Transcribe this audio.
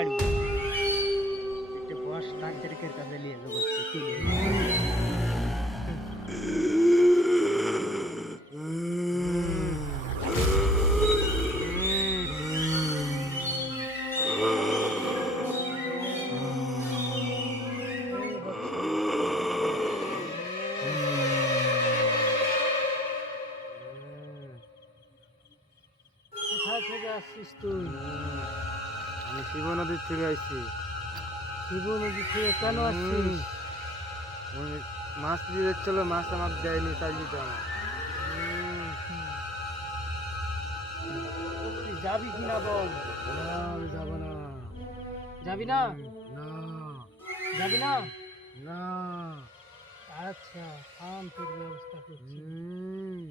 ছাড়ব একটা বস তান্ত্রিকের কাছে নিয়ে যাবো তুলে কোথায় থেকে আসছিস তুই? আমি শিব নদীর থেকে আসছি। শিব নদী থেকে কেন আসছিস? ওই মাছ দিয়ে যাচ্ছিল, মাছ আমার দেয়নি, তাই দিতে আমার। তুই যাবি কিনা বল? না, আমি যাবো না। যাবি না? না, যাবি না? না। আচ্ছা থাম, তোর ব্যবস্থা করছি। হুম।